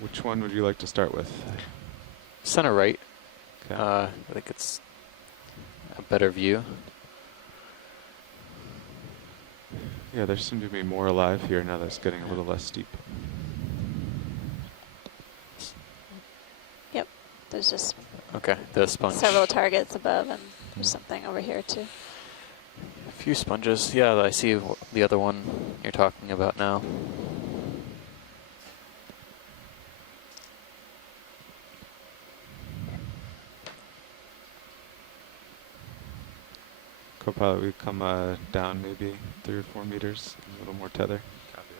Which one would you like to start with? Center right. Okay. I think it's a better view. Yeah, there seem to be more alive here now that it's getting a little less steep. Yep, there's just Okay, the sponge. several targets above, and there's something over here too. A few sponges. Yeah, I see the other one you're talking about now. Co-pilot, we come down maybe 3 or 4 meters, a little more tether. Copy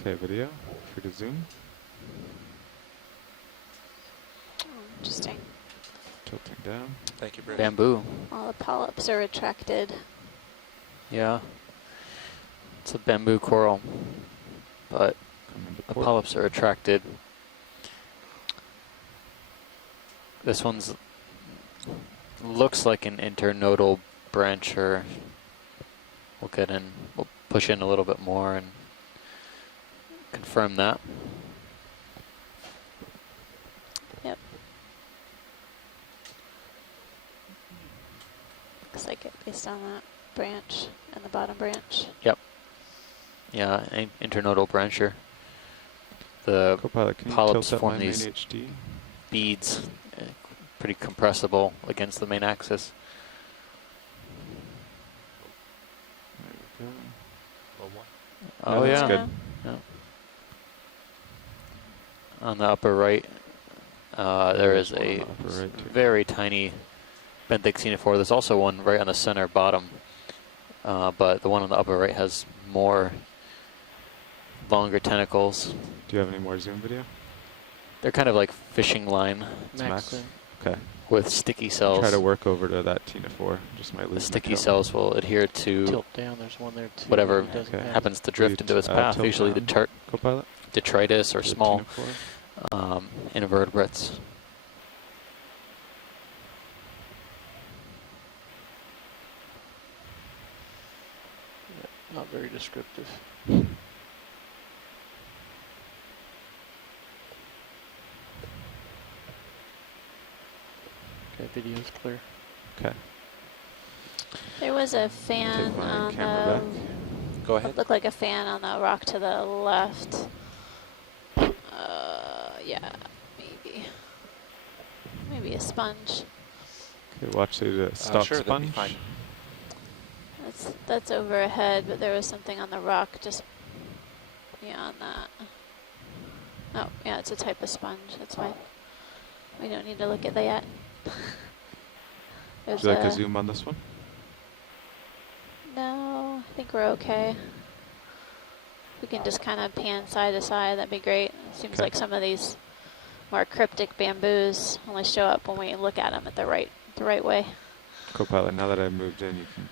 Okay, video, free to zoom. Oh, interesting. Tilting down. Thank you, Bruce. Bamboo. All the polyps are retracted. Yeah. It's a bamboo coral, but Come into the port. polyps are attracted. This one's looks like an internodal brancher. We'll get in, we'll push in a little bit more and confirm that. Yep. Looks like it based on that branch and the bottom branch. Yep. Yeah, internodal brancher. The Co-pilot, can you polyps tilt up form my main these HD? beads, pretty compressible against the main axis. There we go. Low one. Oh that's yeah. good. Yeah. On the upper right, there is There's one on a the upper right too. very tiny benthic ctenophore. There's also one right on the center bottom, but the one on the upper right has more longer tentacles. Do you have any more zoom video? They're kind of like fishing line It's max. Okay. with sticky cells. Try to work over to that ctenophore. Just might The lose my sticky count. cells will adhere to Tilt down, there's one there too. whatever It doesn't Okay. have- happens to drift into its path, tilt usually down. Co-pilot? detritus or The small ctenophore. invertebrates. Not very descriptive. Okay, video's clear. Okay. There was a fan Take my on camera the, Go it ahead. looked like a fan on the rock to the left. Yeah, maybe a sponge. Okay, watch the stock sure, that'd be sponge. fine. That's overhead, but there was something on the rock just beyond that. Oh, yeah, it's a type of sponge. That's fine. We don't need to look at that yet. Would you like a zoom on this one? No, I think we're okay. We can just kind of pan side to side. That'd be great. It seems Okay. like some of these more cryptic bamboos only show up when we look at them at the right way. Co-pilot, now that I've moved in, you can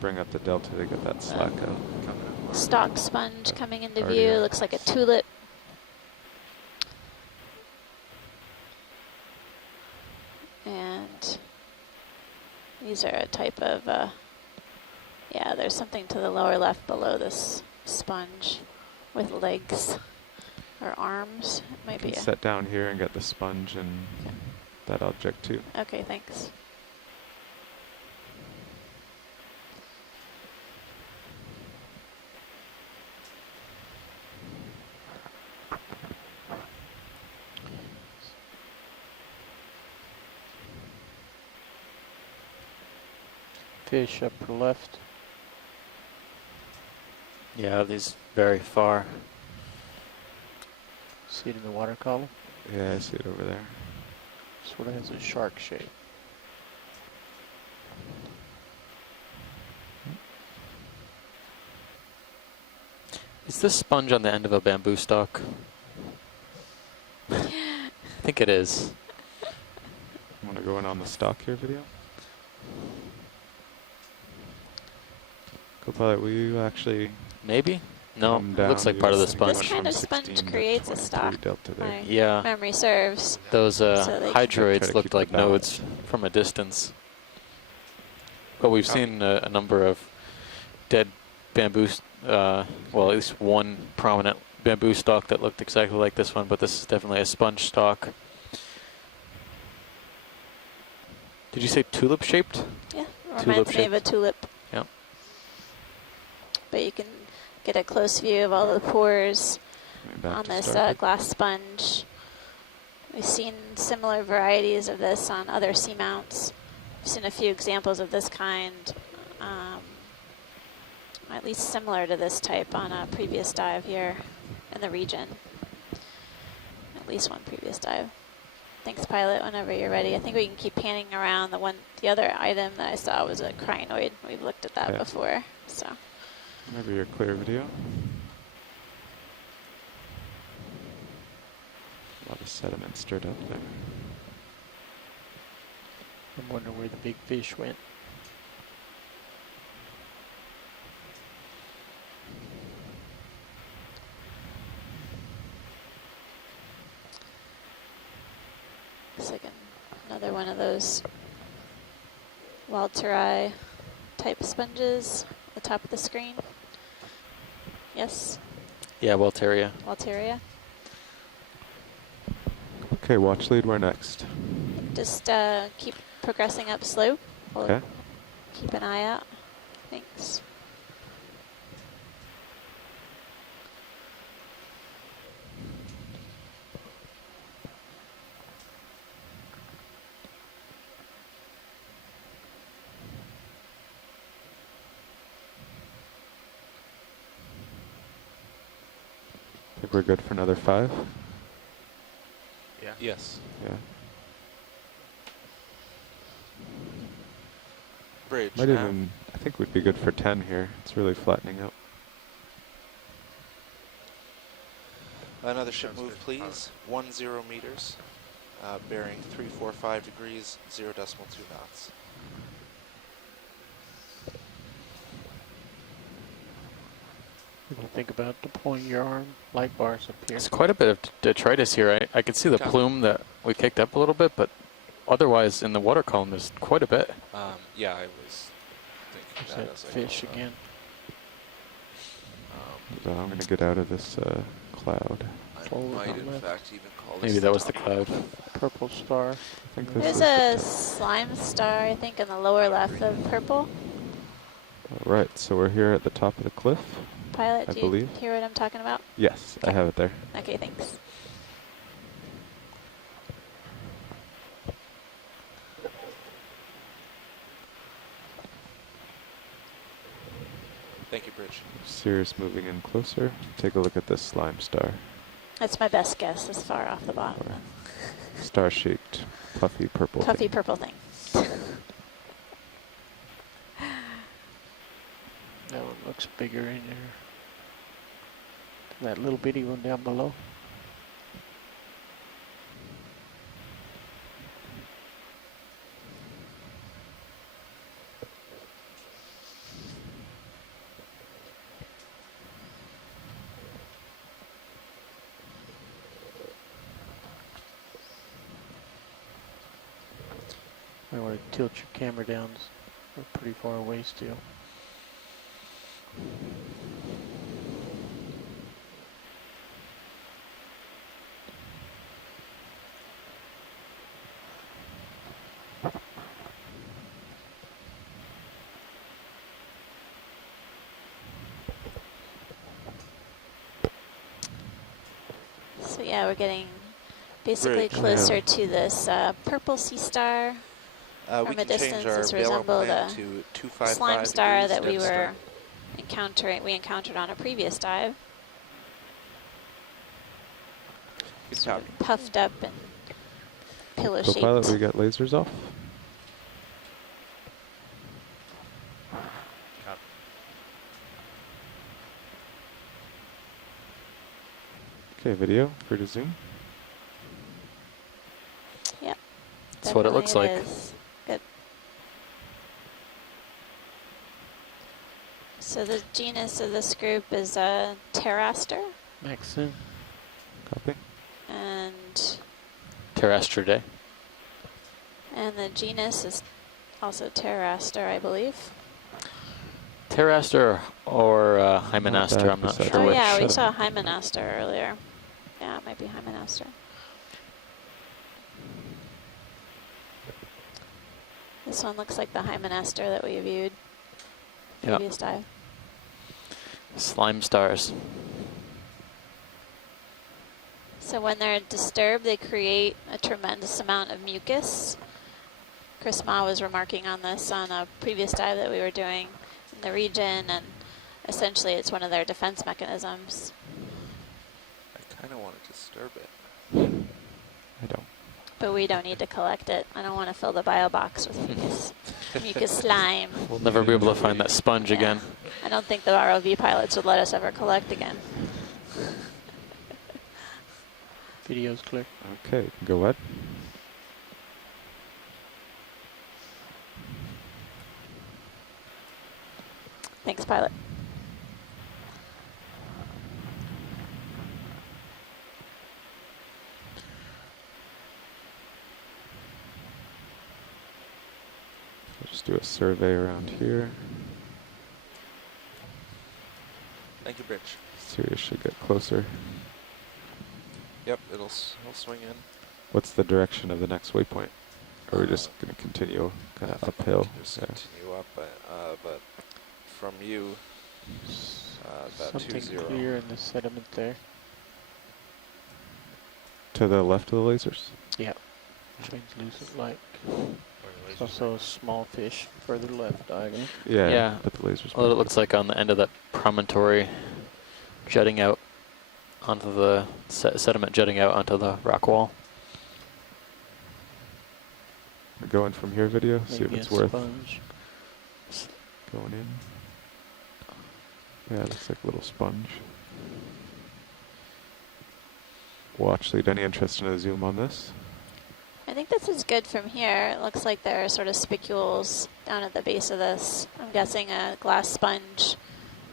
bring up the delta to get that slack out. Stalk sponge coming into Already view. out. Looks like a tulip. And these are a type of, yeah, there's something to the lower left below this sponge with legs or arms. It might You be can a, set down here and get the sponge and that object too. okay, thanks. Fish upper left. Yeah, these very far. See it in the water column? Yeah, I see it over there. Sort of has a shark shape. Is this sponge on the end of a bamboo stalk? I think it is. Want to go in on the stock here video? Copilot, will you actually Maybe? No, come it down? looks like You part of the think sponge. This kind of 16 sponge to creates a 23 stock. delta there. My Yeah, memory serves. those So they can try hydroids to looked keep like the balance. nodes from a distance. But we've seen a number of dead bamboo, well, at least one prominent bamboo stalk that looked exactly like this one, but this is definitely a sponge stalk. Did you say tulip shaped? Yeah, Tulip reminds me of a shaped. tulip. Yep. But you can get a close view of all the pores Coming back on to this starboard. glass sponge. We've seen similar varieties of this on other seamounts. We've seen a few examples of this kind, at least similar to this type on a previous dive here in the region. At least one previous dive. Thanks, pilot, whenever you're ready. I think we can keep panning around. The other item that I saw was a crinoid. We've looked at that Yeah. before, so. Maybe your clear video. A lot of sediment stirred up there. I'm wondering where the big fish went. It's like another one of those Walteri type sponges at the top of the screen. Yes, Yeah, Walteria. Walteria. Okay, watch lead, where next? Just keep progressing up slope. We'll Okay. keep an eye out. Thanks. Think we're good for another 5? Yeah. Yes. Yeah. Bridge. Might nav. even, I think we'd be good for 10 here. It's really flattening out. Another ship Sounds move, good. please. 10 meters. Bearing 345 degrees, 0.2 knots. You can think about deploying your arm light bars up here. There's quite a bit of detritus here. I could see the Copy. plume that we kicked up a little bit, but otherwise in the water column there's quite a bit. Yeah, I was thinking There's that that as I fish go up. again. So I'm going to get out of this cloud. I Forward might, on in left. fact, even call this Maybe that was the top. cloud. Purple star. I think this There's is a slime star, I think, in the lower left of purple. All right, so we're here at the top of the cliff. Pilot, I do you believe. hear what I'm talking about? Yes, I have it there. Okay, thanks. Thank you, Bridge. Sirius moving in closer. Take a look at this slime star. That's my best guess, this far off the bottom. Or star-shaped, puffy purple Puffy thing. purple thing. That one looks bigger in there. That little bitty one down below. I want to tilt your camera down. We're pretty far away still. So yeah, we're getting basically Bridge. closer to this purple sea star. We From a can change distance, our this bailout resembled plan a to 255 slime star degrees that we dead were stern. encountered on a previous dive. Good Sort copy. of puffed up and pillow shaped. Co-pilot, we got lasers off. Copy. Okay, video, free to zoom. Yep. That's what it looks like. Is. Good. So the genus of this group is Pteraster, Maxim. Copy. and Terrestridae. the genus is also Pteraster, I believe. Terraster or Hymenaster, bad I'm not perception. sure Oh which. yeah, we saw Hymenaster earlier. Yeah, it might be Hymenaster. This one looks like the Hymenaster that we viewed Yeah. previous dive. Slime stars. So when they're disturbed, they create a tremendous amount of mucus. Chris Ma was remarking on this on a previous dive that we were doing in the region, and essentially it's one of their defense mechanisms. I kind of want to disturb it. I don't. But we don't need to collect it. I don't want to fill the bio box with mucus, mucus slime. We'll never be able to find that sponge Yeah. again. I don't think the ROV pilots would let us ever collect again. Video's clear. Okay, go ahead. Thanks, pilot. I'll just do a survey around here. Thank you, Bridge. Sirius should get closer. Yep, it'll swing in. What's the direction of the next waypoint? Or are we just going to continue kind of uphill? Just Yeah. continue up, but from you, about Something 2-0. clear in the sediment there. To the left of the lasers? Yep. Translucent light. There's also a small fish further left diagonal. Yeah, Yeah. but the lasers. Well, it looks like on the end of that promontory jutting out onto the sediment jutting out onto the rock wall. We're going from here, video. See if Maybe it's a worth sponge. going in. Yeah, it looks like a little sponge. Watch lead. Any interest in a zoom on this? I think this is good from here. It looks like there are sort of spicules down at the base of this. I'm guessing a glass sponge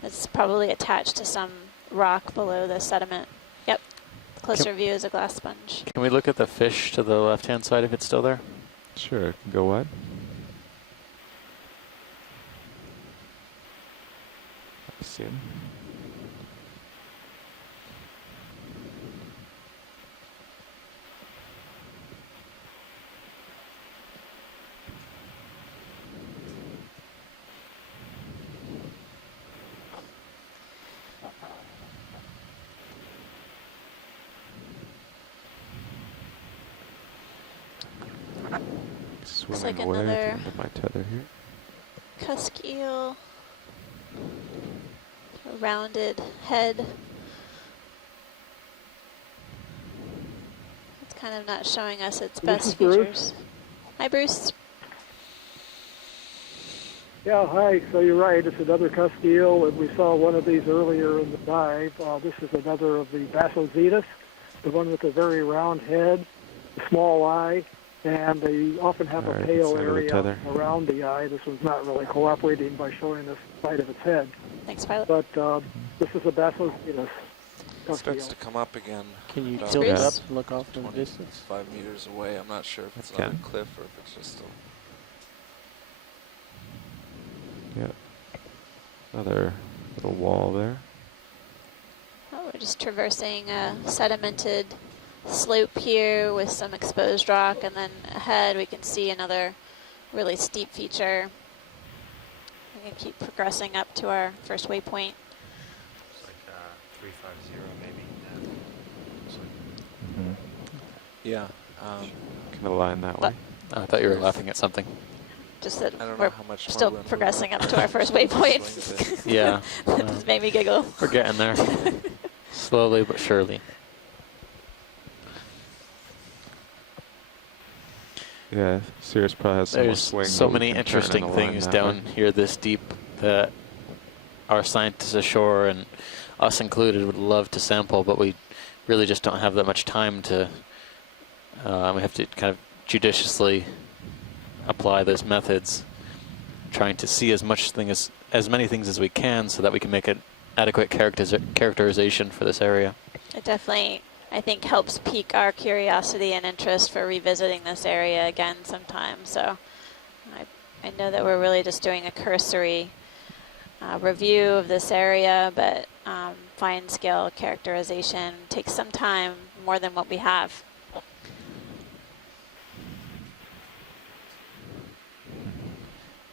that's probably attached to some rock below the sediment. Yep, closer view is a glass sponge. Can we look at the fish to the left-hand side if it's still there? Sure, can go wide. I see him. Swimming like away at the another- end of my tether here. Cusk eel, a rounded head. It's kind of not showing us its This best is Bruce. features. Hi, Bruce. Yeah, hi. So you're right. It's another cusk eel, and we saw one of these earlier in the dive. This is another of the Basozetus, the one with the very round head, the small eye, and they often have All a right, pale let's look at the area tether. around the eye. This one's not really cooperating by showing the side of its head. Thanks, pilot. But this is a Basozetus It cusk starts eel. to come up again. Can you about tilt it Bruce? up and look off in the distance? 5 meters away. I'm not sure if it's Okay. on a cliff or if it's just a... Yeah. Another little wall there. Oh, we're just traversing a sedimented slope here with some exposed rock, and then ahead we can see another really steep feature. We can keep progressing up to our first waypoint. It's like 350 maybe. Yeah. Can align that But- way. Oh, I thought you were laughing at something. Just that I don't know we're how much more still room progressing up to our first swing waypoint. this. Yeah, That just made me giggle. we're getting there. Slowly but surely. Yeah, Sirius probably has some more There's swing. so but we many can turn interesting and align things that down way. here this deep that our scientists ashore and us included would love to sample, but we really just don't have that much time to. We have to kind of judiciously apply those methods. trying to see as many things as we can, so that we can make an adequate characterization for this area. It definitely, I think, helps pique our curiosity and interest for revisiting this area again sometime. So I know that we're really just doing a cursory review of this area, but fine scale characterization takes some time, more than what we have.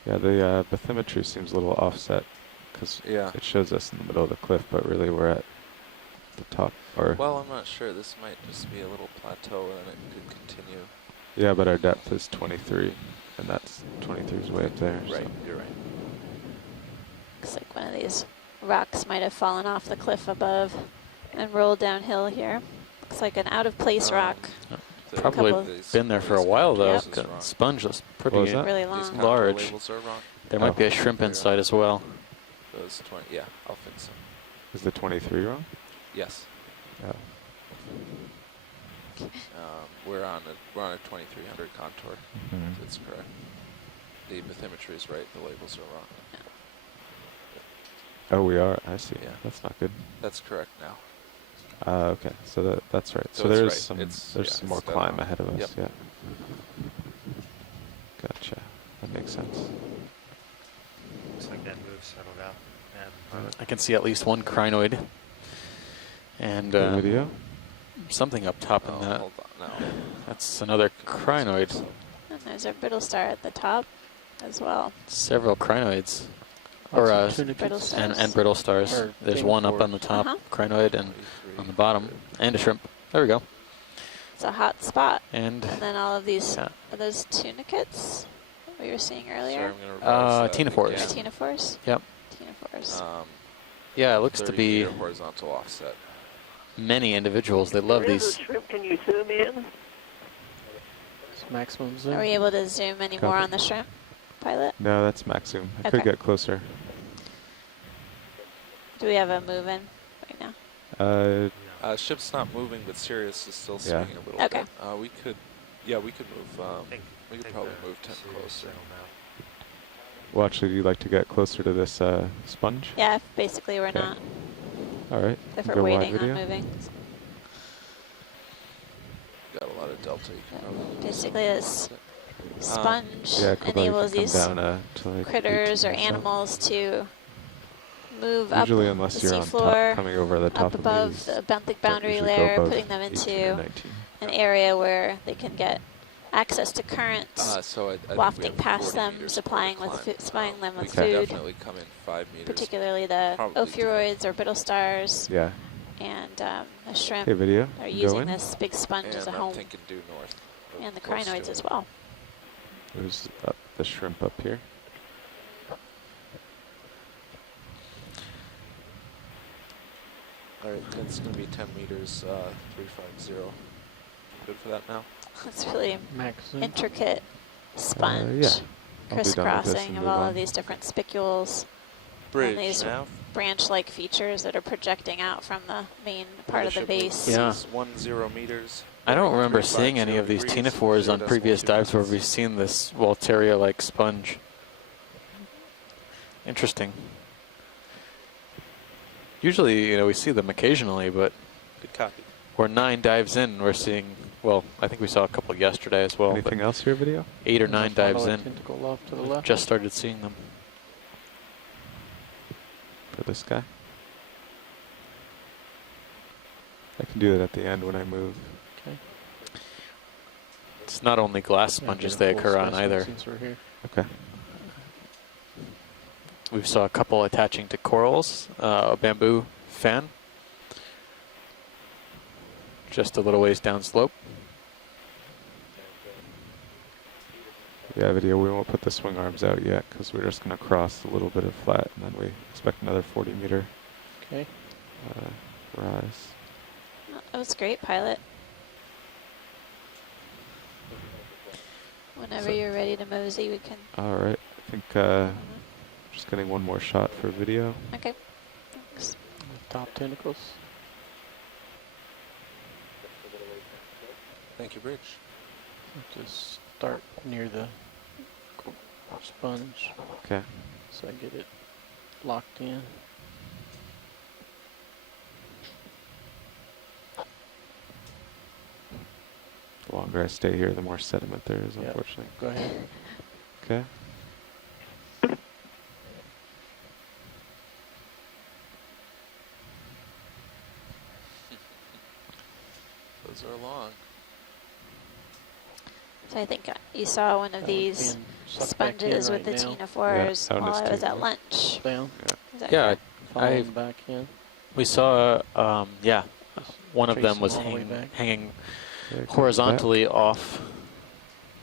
Yeah, the bathymetry seems a little offset because Yeah. it shows us in the middle of the cliff, but really we're at the top. Or Well, I'm not sure. This might just be a little plateau, and it could continue. yeah, but our depth is 23, and that's 23 is way up there. Right, So. you're right. Looks like one of these rocks might have fallen off the cliff above and rolled downhill here. Looks like an out-of-place rock. Probably These- been there for a these while though. contours is The wrong. sponge looks What was pretty. that? Really These long. contour Large. labels are wrong. There might be a Oh. shrimp inside as well. Those 20. Yeah, I'll fix them. Is the 23 wrong? Yes. Oh. We're on a 2300 contour. Mhm. That's correct. The bathymetry is right. The labels are wrong. Oh, we are. I see. Yeah. That's not good. That's correct now. Okay, so that's right. So So it's there's right. some It's- there's yeah, some more it's dead climb on. ahead of us. Yep. Yeah. Gotcha. That makes sense. Looks like that move settled out. I can see at least one crinoid, and Good video. something up top Oh, in that. hold on. No. That's another crinoid. And there's a brittle star at the top as well. Several crinoids, or Lots of tunicates. brittle stars. and brittle stars. Or There's one up on the top, Uh-huh. crinoid, and 23. on the bottom, and a shrimp. There we go. It's a hot spot. And And then all of these, yeah. are those tunicates that we were seeing Sorry, earlier? I'm gonna revise that Ctenophores. again. Ctenophores? Yep. Ctenophores. Yeah, it looks to 30 be meter horizontal offset. many individuals. They love these. shrimp. Can you zoom in? It's maximum zoom. Are we able to zoom any more Copy. on the shrimp, pilot? No, that's max zoom. I could Okay. get closer. Do we have a move in right now? Ship's not moving, but Sirius is still Yeah. swinging a little Okay. bit. We could move. We could probably move 10 closer. Well, actually, do you like to get closer to this sponge? Yeah, if basically we're Okay. not, All right. if Go we're wide waiting on video. moving. Got a lot of delta. You can probably Basically this sponge Yeah, could enables come these down to like critters 18 or so. animals to move Usually, up unless the you're on seafloor, top, coming over the top up of above these, the don't boundary usually go layer, above putting them 18 or into 19. an area where they can get access to currents, So I think we wafting have past 40 them, meters more to supplying with climb. supplying them We with could food, definitely come in 5 meters. particularly the Probably ophiuroids or brittle stars, Yeah. and the shrimp Okay, video. are Go using in. this big sponge And as a I'm home, thinking due north. and the close to crinoids it. as well. There's the shrimp up here. All right, that's going to be 10 meters, 350. Good for that now? It's really Max zoom. intricate sponge yeah. I'll be done with this crisscrossing and of move all on. of these different spicules, Bridge these now. branch-like features that are projecting out from the main part of the base. Yeah. 10 meters. I don't remember 350 seeing any of these degrees, ctenophores on 0.2 previous dives where minutes. we've seen this Walteria-like sponge. Interesting. Usually, we see them occasionally, but Good copy. we're 9 dives in. We're seeing, well, I think we saw a couple yesterday as well. Anything else here, video? 8 or There's 9 a dives follow in. Tentacle off to the We've left. just started seeing them. For this guy? I can do that at the end when I move. Okay. It's not only glass Yeah, sponges get a they full occur on specimen either. Since we're here. Okay. We saw a couple attaching to corals, a bamboo fan, just a little ways downslope. Yeah, video. We won't put the swing arms out yet because we're just going to cross a little bit of flat, and then we expect another 40 meter Okay. rise. Oh, that was great, pilot. Whenever So- you're ready to mosey, we can. All right. I think just getting one more shot for video. Okay. Thanks. Top tentacles. Thank you, Bridge. Just start near the sponge, Okay. so I get it locked in. The longer I stay here, the more sediment there is, Yep. unfortunately. Go ahead. Okay. Those are long. So I think you saw one of That one's these being sucked back in sponges with right the now. ctenophores that one while is I was too, at yeah. lunch. Down. Is that Yeah, correct? Falling back in. we saw, yeah, Just one of trace them was all the way back. hanging Yeah, come horizontally off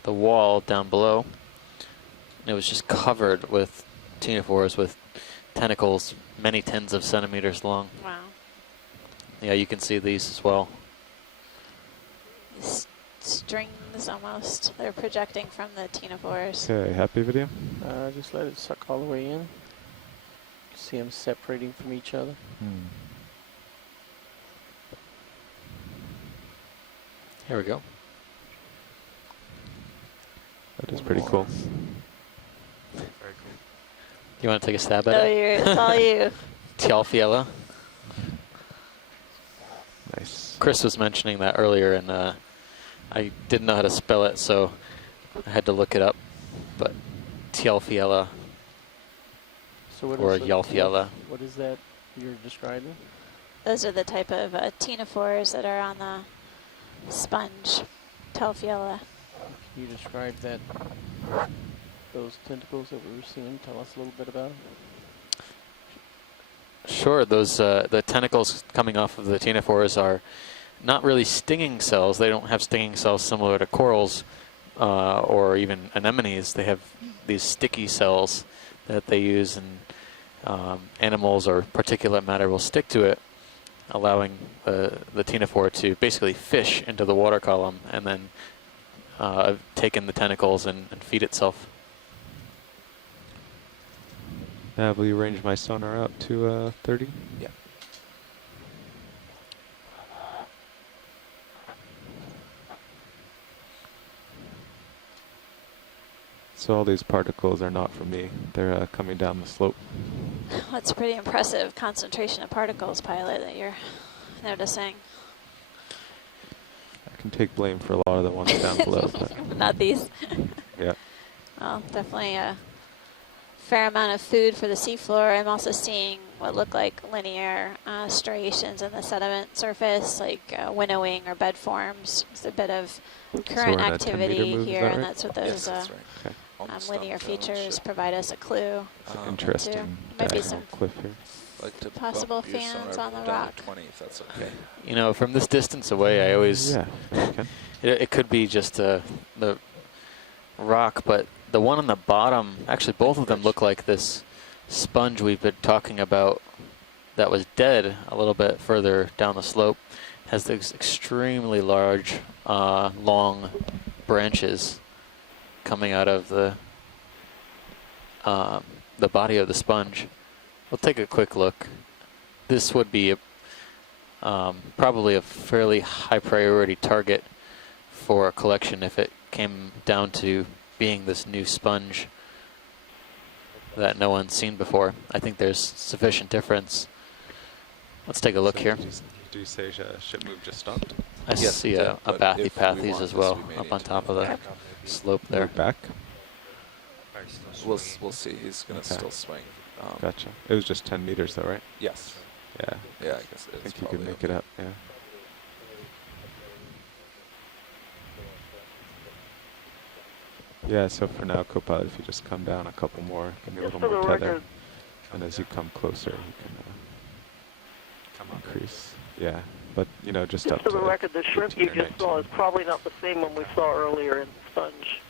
the wall down below. And it was just covered with ctenophores with tentacles many tens of centimeters long. Wow. Yeah, you can see these as well. Strings almost. They're projecting from the ctenophores. Okay, happy video? Just let it suck all the way in. See them separating from each other. Here we go. That is pretty cool. Very cool. You want to take a stab at No, it? it's all you. Tialfiella. Nice. Chris was mentioning that earlier, and I didn't know how to spell it, so I had to look it up. But Tialfiella, So what or is the- Yalfiella. What is that you're describing? Those are the type of ctenophores that are on the sponge, Telfiella. Can you describe that? Those tentacles that we were seeing. Tell us a little bit about it. Sure, those the tentacles coming off of the ctenophores are not really stinging cells. They don't have stinging cells similar to corals or even anemones. They have these sticky cells that they use, and animals or particulate matter will stick to it, allowing the ctenophore to basically fish into the water column and then take in the tentacles and feed itself. Will you range my sonar out to 30? Yeah. So all these particles are not from me. They're coming down the slope. That's pretty impressive concentration of particles, pilot, that you're noticing. I can take blame for a lot of the ones down below, but Not these. yeah. Well, definitely a fair amount of food for the seafloor. I'm also seeing what look like linear striations in the sediment surface, like winnowing or bed forms. There's a bit of current we're in a 10 meter activity move, is here, that and right? that's what Yes, those that's right. Okay. Almost linear on the features ship. provide us a clue. Interesting Might be diagonal some cliff here. Like to possible bump your fans sonar on the down rock. to 20, if that's okay. You know, from this distance away, I always Yeah. Okay. it could be just the rock, but the one on the bottom, actually both of them look like this sponge we've been talking about that was dead a little bit further down the slope. Has these extremely large, long branches coming out of the body of the sponge. We'll take a quick look. This would be probably a fairly high priority target for a collection if it came down to being this new sponge that no one's seen before. I think there's sufficient difference. Let's take a look So here. Do you say ship move just stopped? I Yes, see it a did, but if we bathypathes want as this, well we may up need on to top move of the back. slope there. Move back? Probably still We'll swinging. see. He's going to Okay. still swing. Gotcha. It was just 10 meters though, right? Yes. Yeah. Yeah, I guess I it's think you probably could make okay. it up, yeah. Yeah, so for now, Copilot, if you just come down a couple more, give me a little more tether. And as you come closer, you can Come up. increase. Yeah, but you know, just Just up for to the record, the shrimp 15 you or just saw 19. is probably not the same one we saw earlier in the sponge.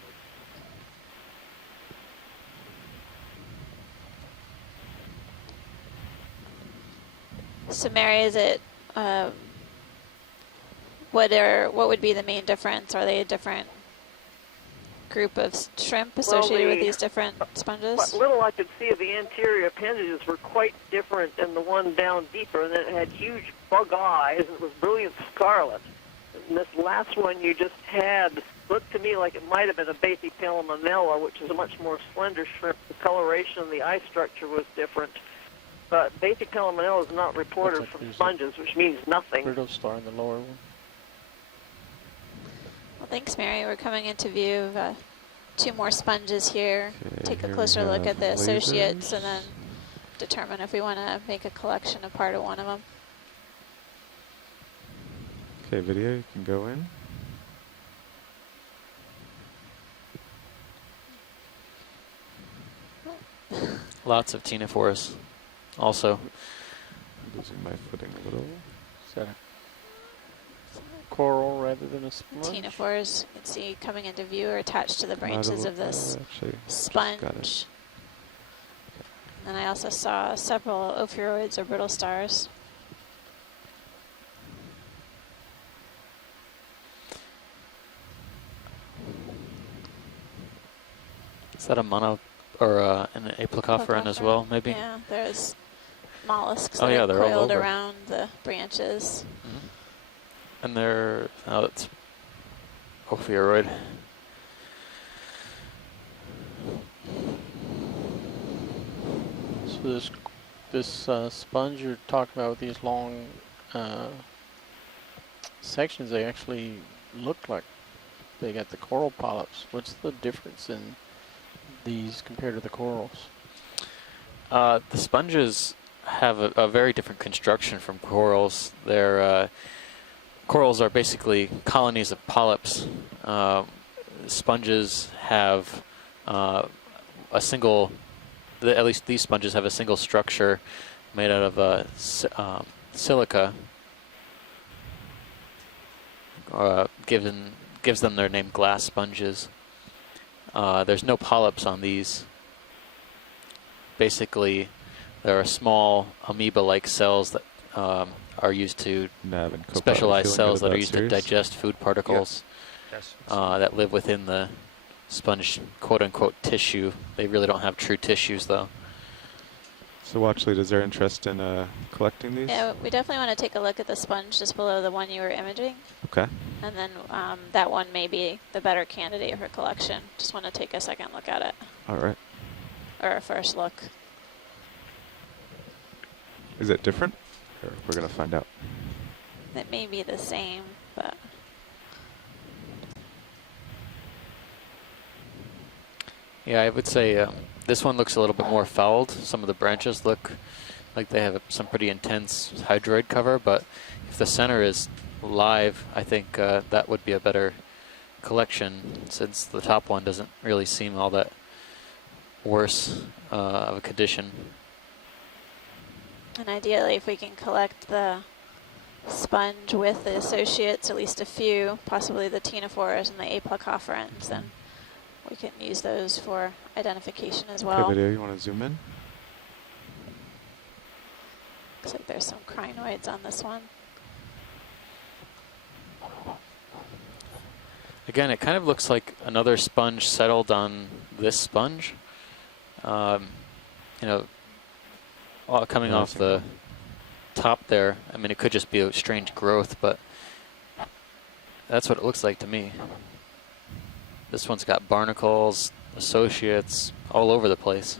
So Mary, is it, what would be the main difference? Are they a different group of shrimp associated with the- these different sponges? What little I could see of the anterior appendages were quite different than the one down deeper, and it had huge bug eyes, and it was brilliant scarlet. And this last one, you just had looked to me like it might have been a Bathypalamonella, which is a much more slender shrimp. The coloration of the eye structure was different. But Bathypalamonella is not reported Looks like from there's a sponges, which means nothing. Brittle star in the lower one. Well, thanks, Mary. We're coming into view of 2 more sponges here. Okay, Take a here we closer look have at the associates lasers. and then determine if we want to make a collection of part of one of them. Okay, video, you can go in. Lots of ctenophores also. Losing my footing a little. Is that a coral rather than a sponge? Ctenophores, you can see coming into view are attached to the branches of this Actually, sponge. got it. And I also saw several ophiuroids or brittle stars. Is that a mono or an aplicophoran as well, maybe? Yeah, there's mollusks Oh, that yeah, are they're all coiled over. around the branches. Mhm. And they're, oh, it's ophiuroid. So this sponge you're talking about with these long sections, they actually look like they got the coral polyps. What's the difference in these compared to the corals? The sponges have a very different construction from corals. Their corals are basically colonies of polyps. Sponges have a single, at least these sponges have a single structure made out of silica. Gives them their name glass sponges. There's no polyps on these. Basically, there are small amoeba-like cells that are used to Nav and Copilot, specialized feeling cells good that are about used to series? digest food particles Yes. that live within the sponge quote-unquote tissue. They really don't have true tissues, though. So watch lead, is there interest in collecting these? Yeah, we definitely want to take a look at the sponge just below the one you were imaging. Okay. And then that one may be the better candidate for collection. Just want to take a second look at it, All right. or a first look. Is it different? Or we're going to find out. It may be the same, but Yeah, I would say this one looks a little bit more fouled. Some of the branches look like they have some pretty intense hydroid cover, but if the center is live, I think that would be a better collection, since the top one doesn't really seem all that worse of a condition. and ideally if we can collect the sponge with the associates, at least a few, possibly the ctenophores and the aplicopherans, then we can use those for identification as well. Okay, video, you want to zoom in? Looks like there's some crinoids on this one. Again, it kind of looks like another sponge settled on this sponge. You know, coming off the top there. I mean, it could just be a strange growth, but that's what it looks like to me. This one's got barnacles, associates, all over the place.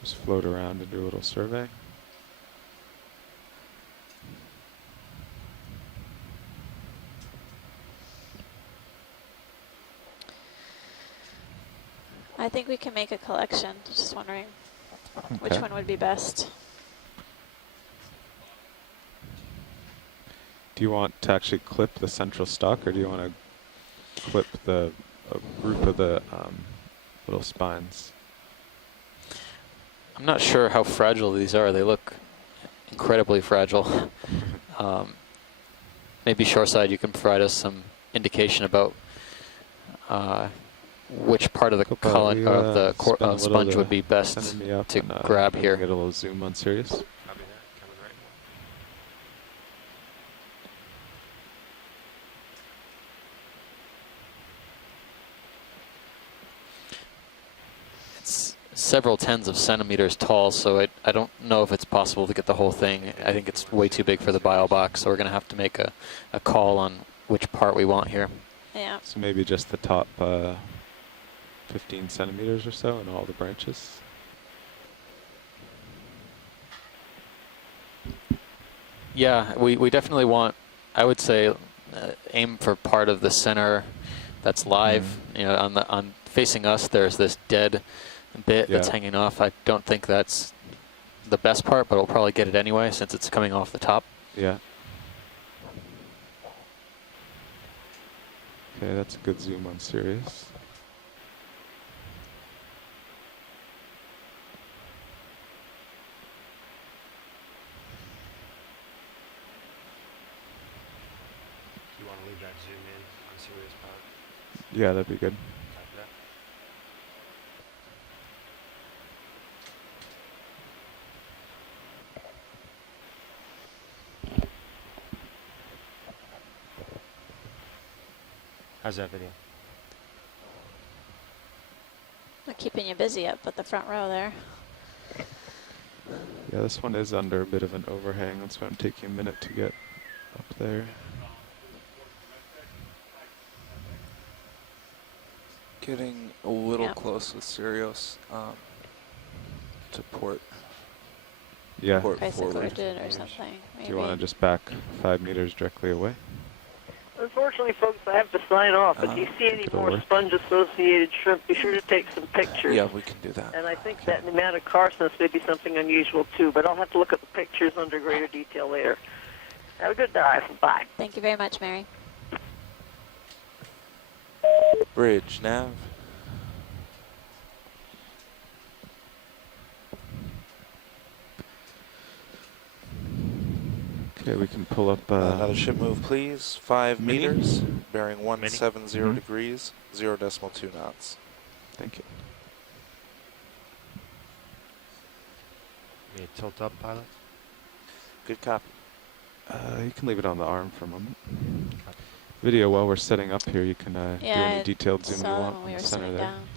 Just float around and do a little survey. I think we can make a collection. Just wondering which Okay. one would be best. Do you want to actually clip the central stalk, or do you want to clip a group of the little spines? I'm not sure how fragile these are. They look incredibly fragile. Maybe shoreside, you can provide us some indication about which part of the Copilot, colony you, of the spin a little sponge would be best sending me up to and, grab maybe here. Get a little zoom on Sirius. Copy that. Coming right several tens of centimeters tall, so I don't know if it's possible to get the whole thing. I think it's way too big for the bio box, so we're going to have to make a call on which part we want here. Yeah. So maybe just the top 15 centimeters or so and all the branches. Yeah, we definitely want, I would say, aim for part of the center that's live. You know, on facing us, there's this dead bit that's hanging off. I don't think that's the best part, but we'll probably get it anyway since it's coming off the top. Yeah. Okay, that's a good zoom on Sirius. You want to leave that zoom in on Sirius Pod? Yeah, that'd be good. Copy that. How's that video? Not keeping you busy up at the front row there. Yeah, this one is under a bit of an overhang. That's why I'm taking a minute to get up there. Getting a little close with Sirius to port. Yeah. Port Price forward. included or something. Maybe. Do you want to just back 5 meters directly away? Unfortunately, folks, I have to sign off. If you see any It'll more work. sponge-associated shrimp, be sure to take some pictures. Yeah, we can do that. And I think that the amount of carcinus may be something unusual, too. But I'll have to look at the pictures under greater detail later. Have a good dive. Bye. Thank you very much, Mary. Bridge, nav. Okay, we can pull up Another ship move, please. 5 Mini. meters, bearing 170 Mhm. degrees, 0.2 knots. Thank you. You need to tilt up, pilot? Good copy. You can leave it on the arm for a moment. Copy. Video, while we're setting up here, you can do Yeah, any I detailed zoom you saw want them when on we the were center sitting there. down.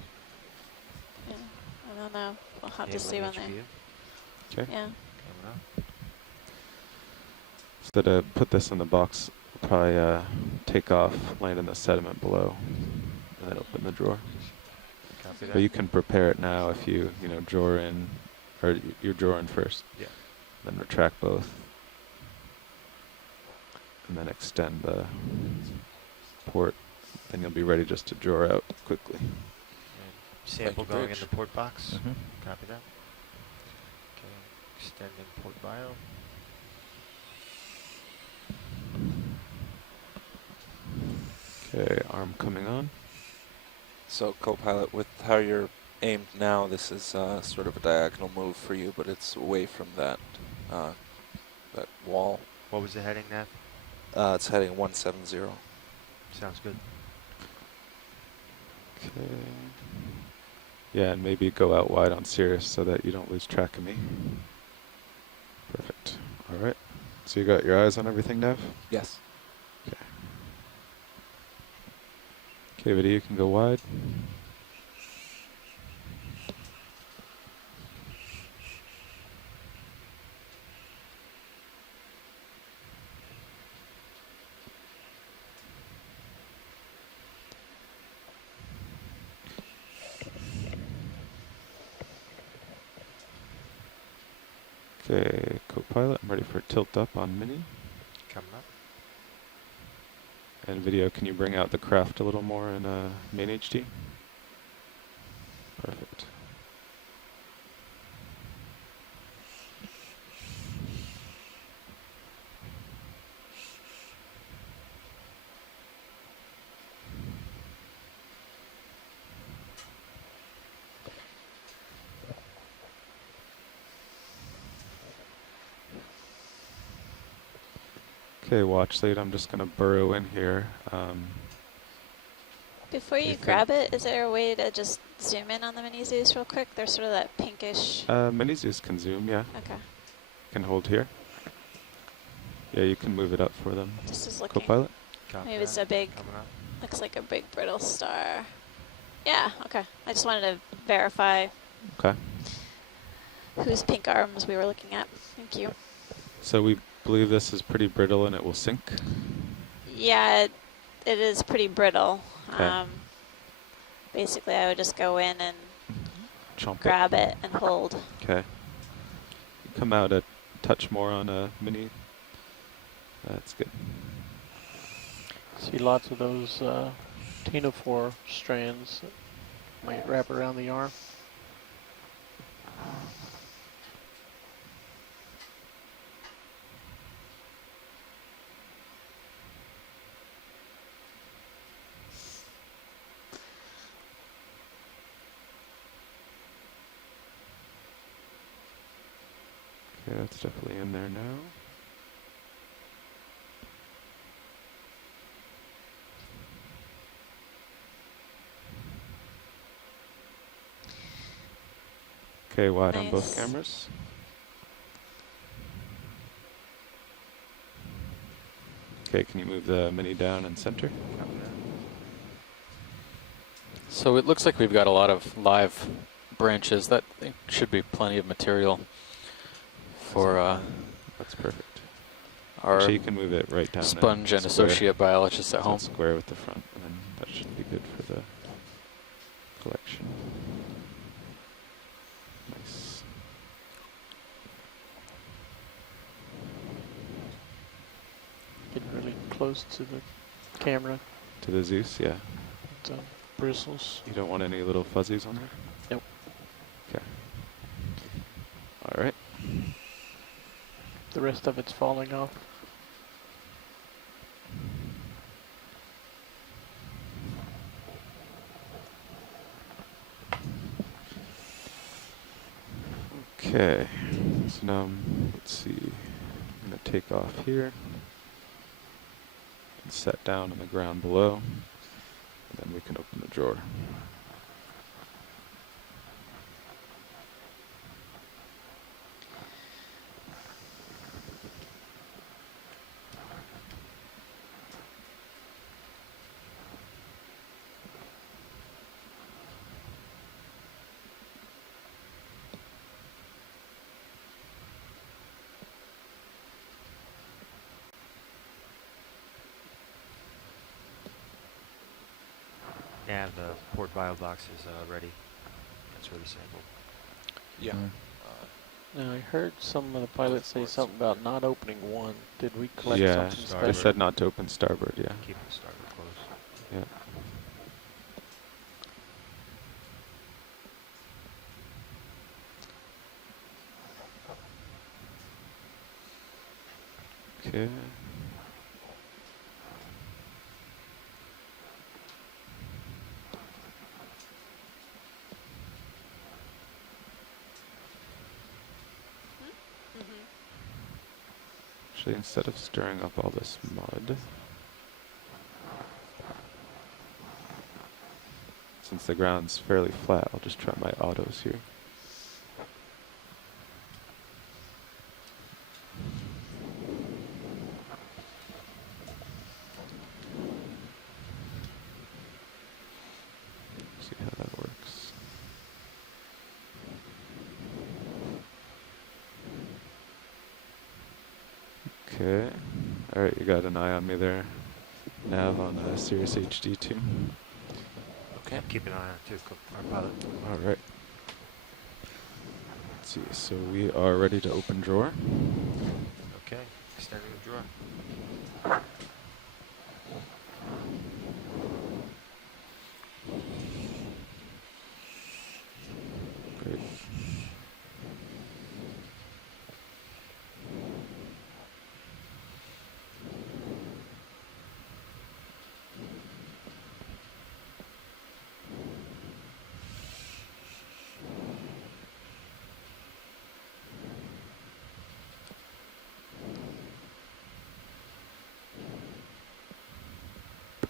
Yeah, I don't know. We'll have to Enabling see when they. HPU. Okay. Yeah. Coming up. So to put this in the box, we'll probably take off, land in the sediment below, and then open the drawer. Copy that. But you can prepare it now if you drawer in, or you drawer in first. Yeah. Then retract both. And then extend the port. Then you'll be ready just to drawer out quickly. And sample Thank you, going in Bridge. the port box. Mhm. Copy that. Okay, extending port bio. Okay, arm coming on. So, co-pilot, with how you're aimed now, this is sort of a diagonal move for you, but it's away from that that wall. What was the heading, Nav? It's heading 170. Sounds good. Okay. Yeah, and maybe go out wide on Sirius so that you don't lose track of me. Perfect. All right. So you got your eyes on everything, Nev? Yes. Okay. Okay, video, you can go wide. Okay, co-pilot, I'm ready for tilt up on Mini. Coming up. And video, can you bring out the craft a little more in main HD? Perfect. Okay, watch lead, I'm just going to burrow in here. Before you Okay. grab it, is there a way to just zoom in on the mini zoos real quick? They're sort of that pinkish. Mini Zeus can zoom, yeah. Okay. Can hold here. Yeah, you can move it up for them. This is looking. Co-pilot? Copy Maybe it's that. a big. Coming up. Looks like a big brittle star. Yeah. Okay. I just wanted to verify Okay. whose pink arms we were looking at. Thank you. So we believe this is pretty brittle and it will sink. Yeah, it is pretty brittle. Okay. Basically, I would just go in and Chomp grab it and hold. Okay. Come out a touch more on a mini. That's good. See lots of those ctenophore strands that might wrap around the arm. Okay, that's definitely in there now. Okay, wide on both Nice. cameras. Okay, can you move the mini down and center? So it looks like we've got a lot of live branches. That should be plenty of material for That's perfect. our Actually, you can move it right down. sponge and square. associate biologists at So home. it's square with the front, and then that should be good for the collection. Nice. Getting really close to the camera. To the Zeus, yeah. The bristles. You don't want any little fuzzies on there? Nope. Okay. All right. The rest of it's falling off. Okay. So now, let's see. I'm going to take off here. And set down on the ground below. And then we can open the drawer. Yeah, the port bio box is ready. That's already sampled. Yeah. Now I heard some of the pilots say something about not opening one. Did we collect Yeah, something they Starboard. special? said not to open starboard, yeah. Keep the starter closed. Yeah. Okay. Actually, instead of stirring up all this mud, since the ground's fairly flat, I'll just try my autos here. See how that works. Okay. Alright, you got an eye on me there. Nav on Sirius HD2. Okay. Keep an eye on it too, our pilot. Alright. Let's see, so we are ready to open drawer. Okay, extending the drawer. Great.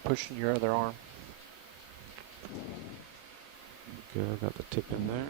Pushing your other arm. Go, got the tip in there.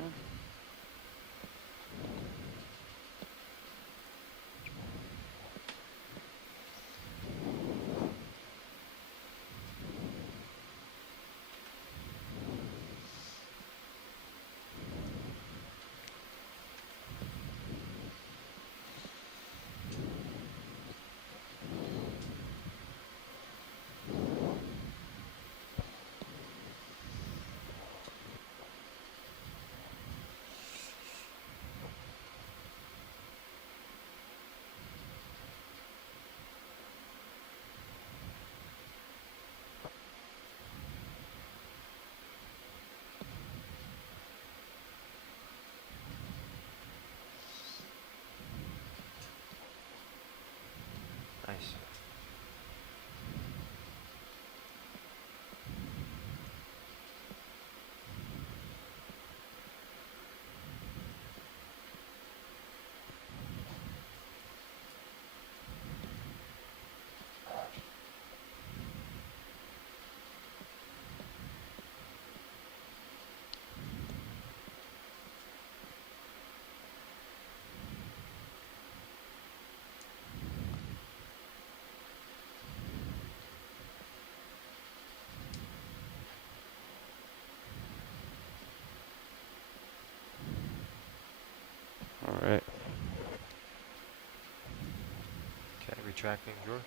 tracking your.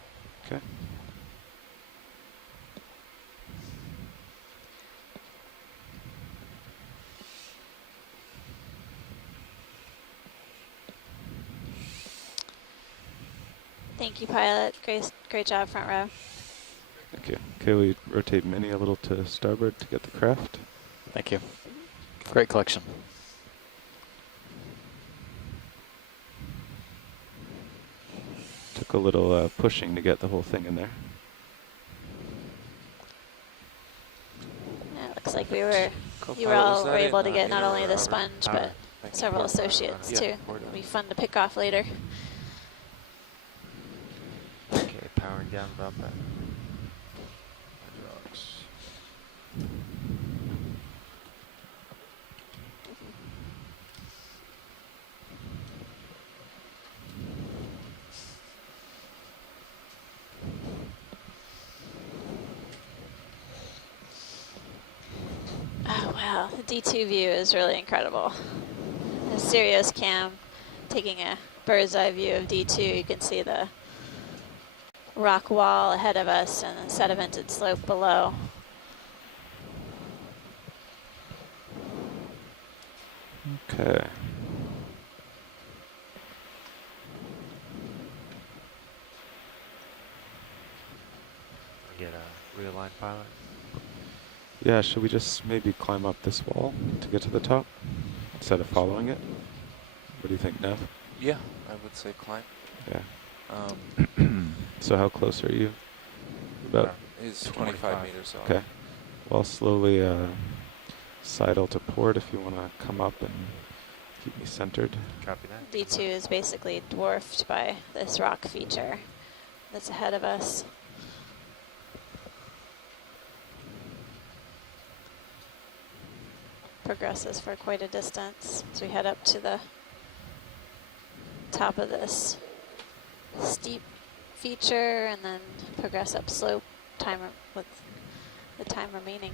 Okay. Thank you, pilot. Great job, front row. Thank you. Okay, we rotate Mini a little to starboard to get the craft. Thank you. Great collection. Took a little pushing to get the whole thing in there. Yeah, it looks like you were Co-pilot, was all that were able in, to get not inner only or the outer? sponge, Outer. but Thank you. several Port pilot, associates yeah, too. port. It'll be fun to pick off later. Okay, powering down about that. Rocks. Oh wow, the D2 view is really incredible. The Sirius cam taking a bird's eye view of D2. You can see the rock wall ahead of us and the sedimented slope below. Okay. Get a realigned pilot. Yeah, should we just maybe climb up this wall to get to the top instead of following it? What do you think, Nev? Yeah, I would say climb. Yeah. So how close are you? About. He's 25 meters off. Okay. Well, slowly sidle to port if you want to come up and keep me centered. Copy that. D2 is basically dwarfed by this rock feature that's ahead of us. Progresses for quite a distance as we head up to the top of this steep feature and then progress up slope with the time remaining.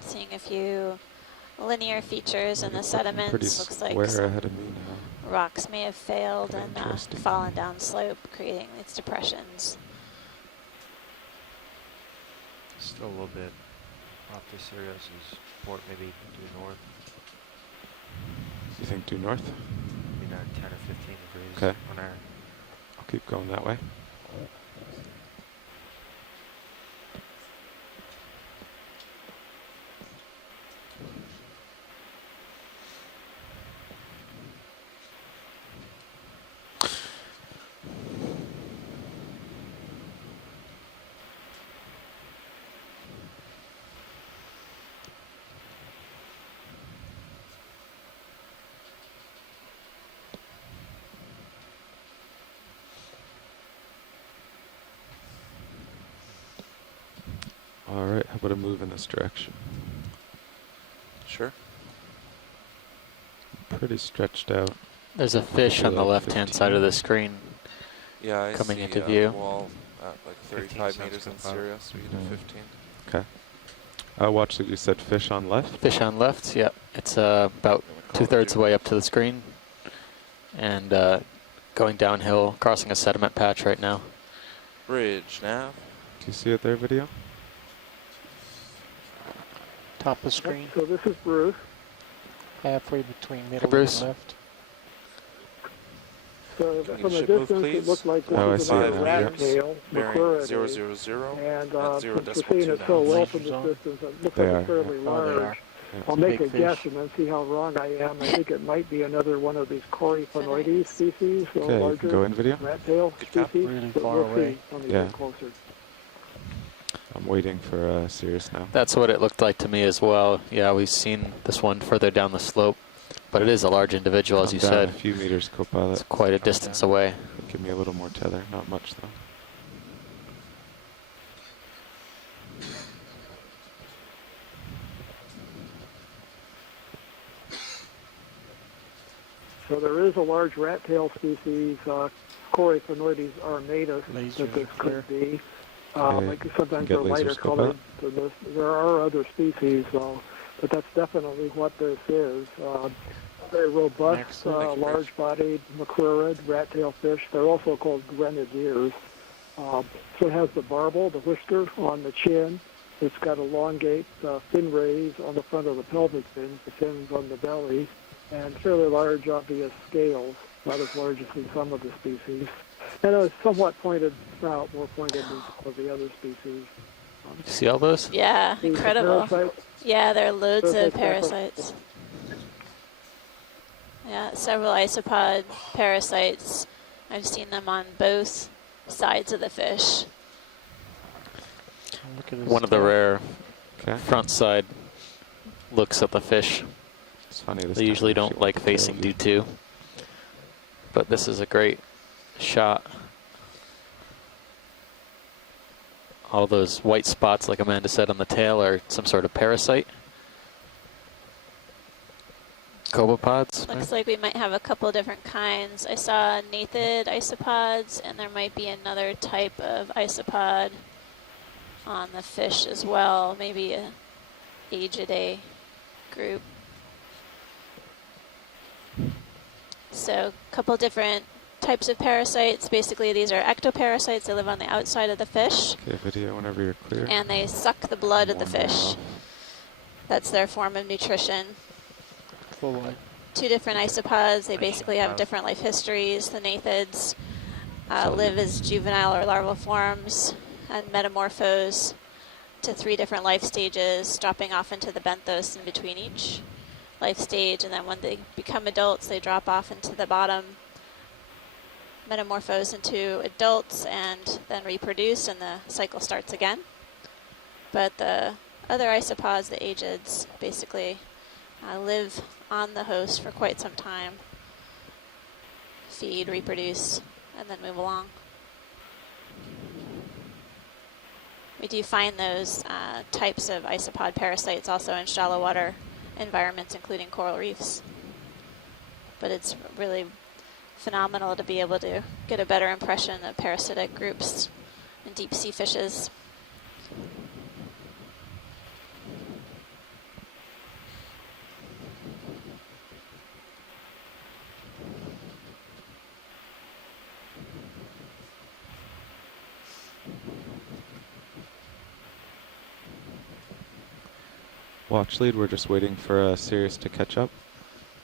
Seeing a few linear features in the Pretty sediments. Looks like square some ahead of me now. rocks may have failed and Interesting. fallen down slope, creating these depressions. Still a little bit off to Sirius's port, maybe due north. You think due north? Maybe not 10 or 15 degrees Okay. on air. I'll keep going that way. All right, how about a move in this direction? Sure. Pretty stretched out. There's a fish on the Like left-hand side of the screen. Yeah, I Coming see into a view. wall at like 35 sounds meters in good, Bob. Sirius. We can do 15. Okay. Watch that you said fish on left. Fish on left, yep. It's about Call it 2/3 the due. way up to the screen. And going downhill, crossing a sediment patch right now. Bridge nav. Do you see it there, video? Top of screen, So this is Bruce. halfway between middle Bruce. and left. So Can we from a ship move, distance, please? it looked like this Oh, I is see it another now, rat yep. tail, Bearing McClure 000 And at 0 since we're decimal seeing it so 2 well now. from this Laser distance, it looks They like are, it's fairly yeah. Oh, they large. are. I'll make Big a guess fish. and then see how wrong I am. I think it might be another one of these Coryphonoides species, so Okay, you larger can go in video. rat tail Good cop. species. Really but far we'll away. see when we Yeah. get closer. I'm waiting for Sirius now. That's what it looked like to me as well. Yeah, we've seen this one further down the slope, but it is a large individual, as I'm you down said. a few meters, It's co-pilot. quite a distance away. Give me a little more tether. Not much though. So there is a large rat tail species, Coryphonoides armatus, Laser that this clear. could be. Okay, Like sometimes get they're lighter laser scope colored out. than this. There are other species, but that's definitely what this is. Very robust, Excellent. large-bodied macrurid rat-tailed fish. They're also called grenadiers. So it has the barbel, the whisker on the chin. It's got elongate fin rays on the front of the pelvic fins, the fins on the belly, and fairly large, obvious scales, not as large as in some of the species. And a somewhat pointed snout, more pointed than some of the other species. See all those? Yeah, The incredible. parasites, Yeah, there are loads of Parasites. parasites. Yeah, several isopod parasites. I've seen them on both sides of the fish. Look at his One of the tail. rare Okay. front side looks at the fish. It's funny. This They time usually I actually don't like want the tail facing view. D2. But this is a great shot. All those white spots, like Amanda said, on the tail are some sort of parasite. Copepods. Looks like we might have a couple different kinds. I saw nathid isopods, and there might be another type of isopod on the fish as well. Maybe a Aegidae group. So a couple different types of parasites. Basically, these are ectoparasites. They live on the outside of the fish, Okay, video whenever you're clear. and they suck the blood of the One more fish. off. That's their form of nutrition. Full wide. Two different isopods. They Nice basically shot, have Miles. different life histories. The nathids So- live as juvenile or larval forms and metamorphose to 3 different life stages, dropping off into the benthos in between each life stage. And then when they become adults, they drop off into the bottom, metamorphose into adults, and then reproduce, and the cycle starts again. But the other isopods, the agids, basically live on the host for quite some time, feed, reproduce, and then move along. We do find those types of isopod parasites also in shallow water environments, including coral reefs. But it's really phenomenal to be able to get a better impression of parasitic groups in deep sea fishes. Watch lead, we're just waiting for Sirius to catch up.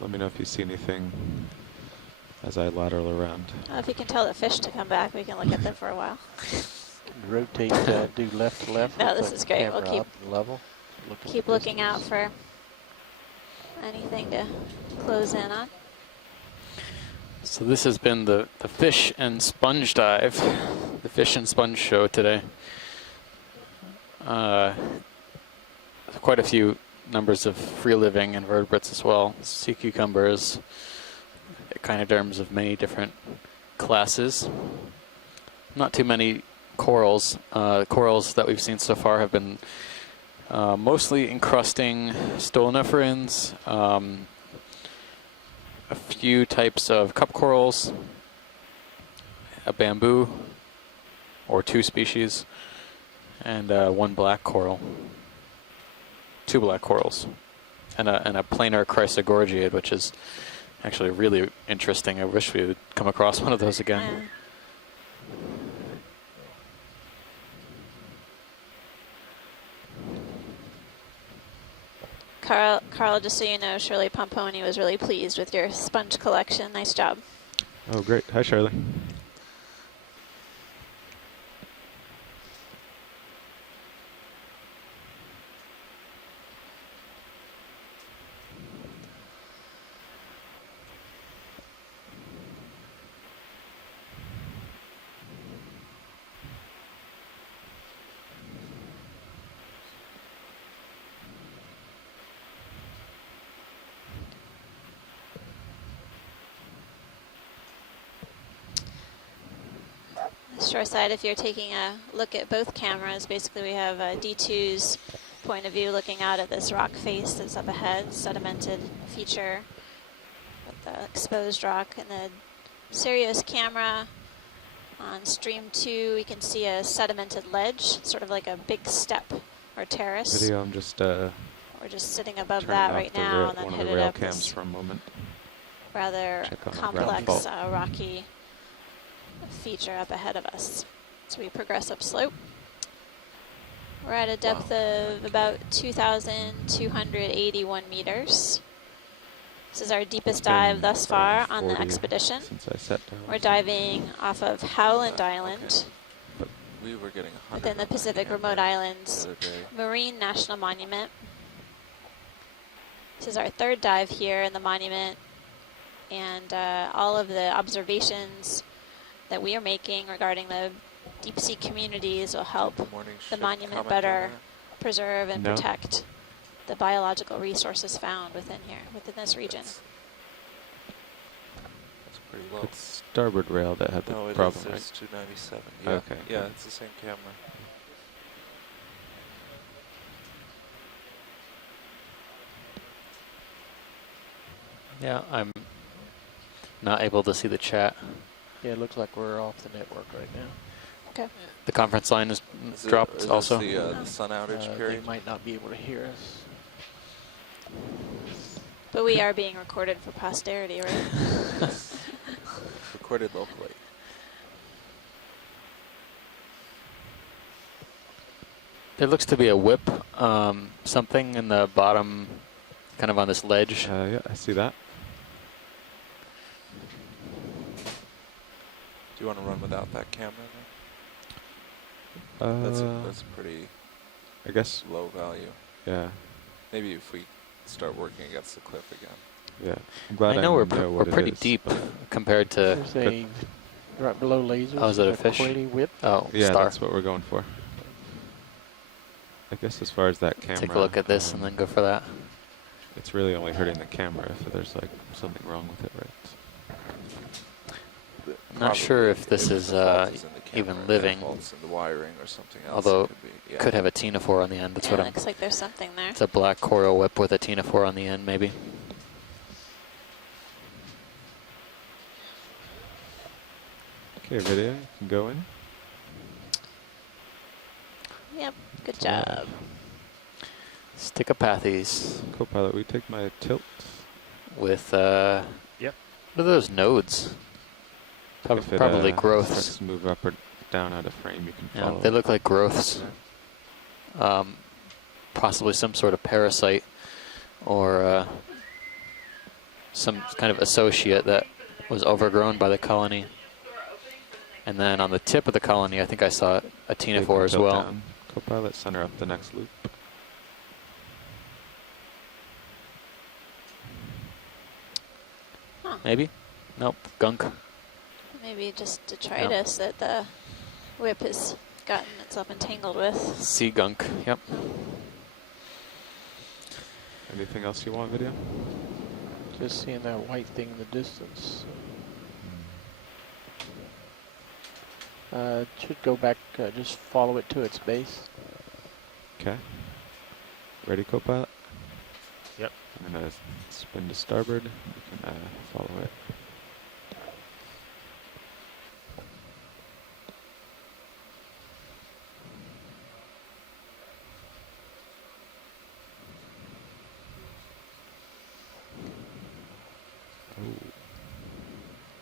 Let me know if you see anything as I lateral around. If you can tell the fish to come back, we can look at them for a while. Rotate, do left to left. No, We'll this put is the great. We'll camera keep- up level. Look at Keep the looking out distance. for anything to close in on. So this has been the fish and sponge dive, the fish and sponge show today. Quite a few numbers of free-living invertebrates as well. Sea cucumbers, echinoderms of many different classes. Not too many corals. Corals that we've seen so far have been mostly encrusting stoloniferans, a few types of cup corals, a bamboo, or 2 species, and 1 black coral. 2 black corals, and a planar chrysogorgiid, which is actually really interesting. I wish we would come across one of those again. Yeah. Carl, just so you know, Shirley Pomponi was really pleased with your sponge collection. Nice job. Oh, great. Hi, Charlie. Shore side, if you're taking a look at both cameras, basically we have D2's point of view looking out at this rock face that's up ahead, sedimented feature with the exposed rock. And the Sirius camera on stream 2, we can see a sedimented ledge, sort of like a big step or terrace. Video, I'm just We're just sitting above turning that off right the now, and then one of the headed rail up cams this for a moment. rather Check on the ground complex fault. rocky feature up ahead of us. So we progress upslope. We're at a depth of about 2,281 meters. This is our deepest dive thus far on the 40 expedition. Since I sat down. We're diving off of Howland Island We were getting 100 within the on my Pacific camera Remote Islands the other day. Marine National Monument. This is our third dive here in the monument, and all of the observations that we are making regarding the deep sea communities will help Good morning, the ship monument comment better on preserve and No. protect the biological resources found within here, within this that? region. That's pretty low. It's starboard rail that had the No, it is. problem, right? It's 297. Yeah. Okay. Yeah, it's the same camera. Yeah, I'm not able to see the chat. Yeah, it looks like we're off the network right now. The conference line is Is it- dropped is this also. the sun outage They period? might not be able to hear us. But we are being recorded for posterity, right? Recorded locally. There looks to be a whip, something in the bottom, kind of on this ledge. Yeah, I see that. Do you want to run without that camera? That's pretty I guess, low value. yeah, Maybe if we start working against the cliff again. yeah. I'm glad I know we're what we're it pretty is, deep but- compared to. There's a, right below lasers. Oh, is it a there's fish? Quaily whip. Oh, Yeah, star. that's what we're going for. I guess as far as that camera. Take a look at this and then go for that. It's really only hurting the camera if there's like something wrong with it, right? I'm not sure if this is the fault is in the even camera, living. the fault's in the wiring or something else. Although it could be, yeah. Could have a ctenophore on the end. That's Yeah, what I'm. looks like there's something there. It's a black coral whip with a ctenophore on the end, maybe. Okay, video, you can go in. Yep, good That's all I job. have. Stickopathies Co-pilot, we take my tilt. with Yep. what are those nodes? If it, Probably starts growths. to move up or down out of frame, you can Yeah, follow. they look like growths. Possibly some sort of parasite or some kind of associate that was overgrown by the colony. And then on the tip of the colony, I think I saw a Take my ctenophore as tilt well. down. Co-pilot, center up the next loop. Huh. Maybe? Nope, gunk. Maybe just detritus that the whip has gotten itself entangled with. Sea gunk, yep. Anything else you want, video? Just seeing that white thing in the distance. It should go back, just follow it to its base. Okay. Ready, co-pilot? Yep. I'm gonna spin to starboard. You can follow it. Ooh.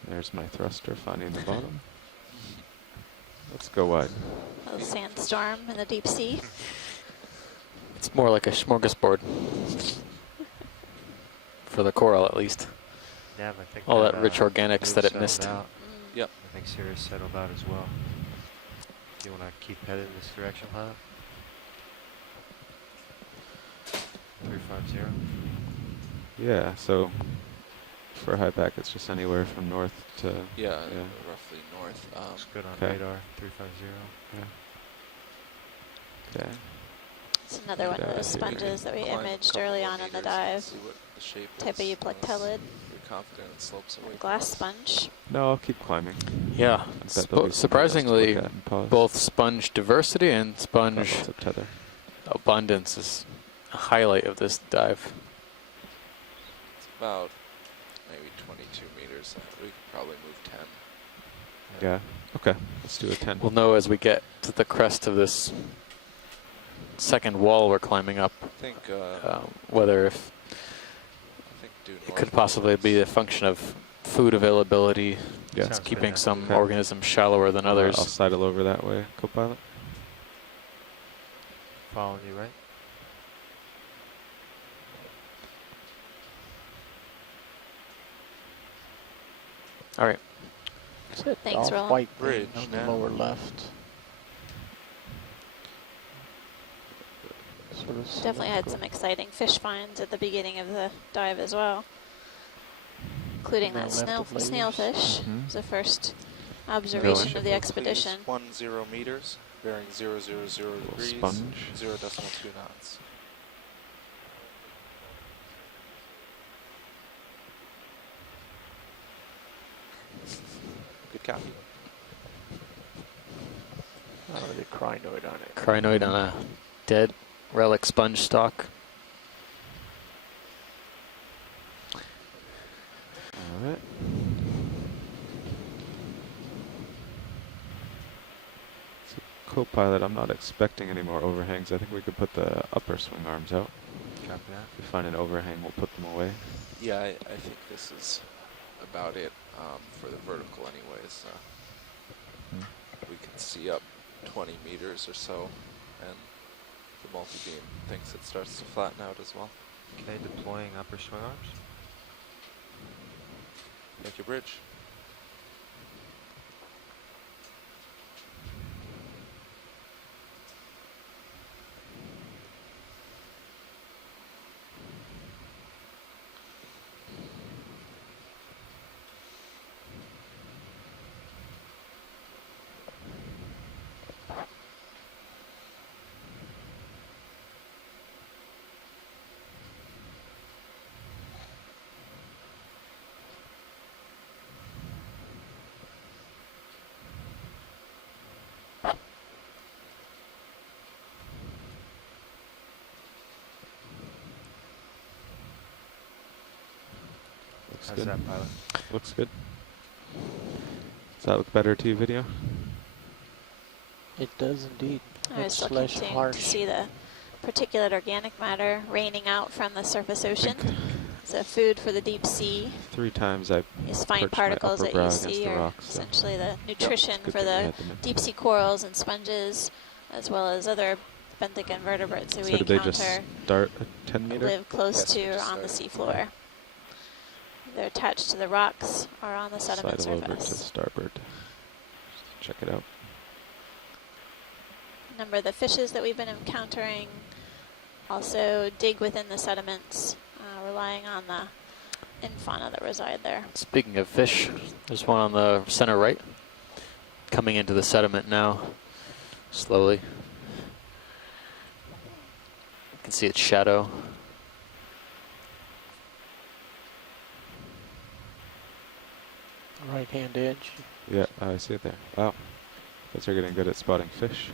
There's my thruster finding the bottom. Let's go wide. A little sandstorm in the deep sea. It's more like a smorgasbord. For the coral, at least. Yeah, I think All that rich organics move that it settled missed. out. Mm. Yep. I think Sirius settled out as well. Do you want to keep headed this direction, pilot? 350. Yeah, so for high back, it's just anywhere from north to. Yeah, Yeah. roughly north. Looks good on okay. radar. 350. Okay. It's another one of Yeah, those here we go. sponges that we Climb a imaged couple early more on in the meters and dive. see what the shape Type of is, euplectellid. unless You're confident it slopes away. from Glass us. sponge. No, I'll keep climbing. Yeah, I bet there'll be something else to surprisingly, look at and pause. both sponge diversity and sponge Levels of tether. abundance is a highlight of this dive. It's about maybe 20 meters. We could probably move 10. Yeah. Okay. Let's do a 10. We'll know as we get to the crest of this second wall we're climbing up, I think. whether if I think due it north could makes possibly be a sense. function of food availability. Yeah. It's Sounds keeping good. some Okay. organisms shallower than others. I'll sidle over that way, co-pilot. Following you, right? All right. Is that Thanks, Roland. white Bridge on the now. lower left? Sort of Definitely had some exciting fish finds at the beginning of the dive as well, including And that then left of snailfish. Mhm. It was the first observation Going. of the expedition. 10 meters, bearing 000 Little degrees, sponge. 0.2 knots. Good copy. Oh, the crinoid on it. Crinoid on a dead relic sponge stalk. All right. So, co-pilot, I'm not expecting any more overhangs. I think we could put the upper swing arms out. Copy that. If we find an overhang, we'll put them away. Yeah, I think this is about it for the vertical anyways. We can see up 20 meters or so, and the multi-beam thinks it starts to flatten out as well. Okay, deploying upper swing arms. Thank you, bridge. Looks How's good. that, pilot? Looks good. Does that look better to you, video? It does indeed. I was It's still less continuing harsh. to see the particulate organic matter raining out from the surface ocean. So food for the deep sea. 3 times I These fine perched my particles upper that brow you against see the are rocks, so essentially the nutrition good for thing we the had them in. deep sea corals and sponges, as well as other benthic invertebrates that So we did they just encounter start a 10 meter? live close Yes, we to just on the started. seafloor. They're attached to the rocks or on the sediment Sidle over to surface. starboard. Check it out. A number of the fishes that we've been encountering also dig within the sediments, relying on the infauna that reside there. Speaking of fish, there's one on the center right, coming into the sediment now, slowly. You can see its shadow. Right hand edge. Yeah, I see it there. Wow. Guys are getting good at spotting fish.